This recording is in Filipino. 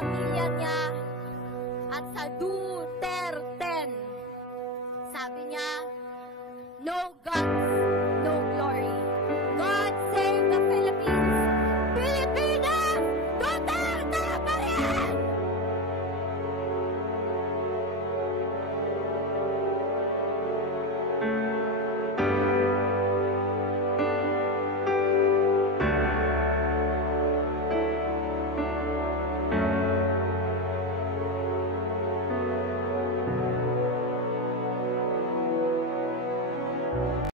pamilya niya at sa Duterte. Sabi niya, no guns, no glory. God save the Philippines! Pilipinas! Duterte pa rin!